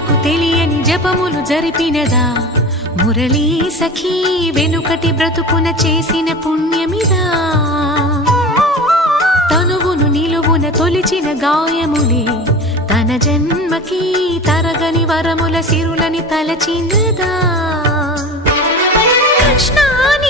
జనులకు తెలియని జపములు జరిపినదా మురళీ సఖీ వెనుకటి బ్రతుకున చేసిన పుణ్యమిదా తనువును నిలువున తొలిచిన గాయములే తన జన్మకి తరగని వరముల సిరులని తలచినదా కృష్ణాని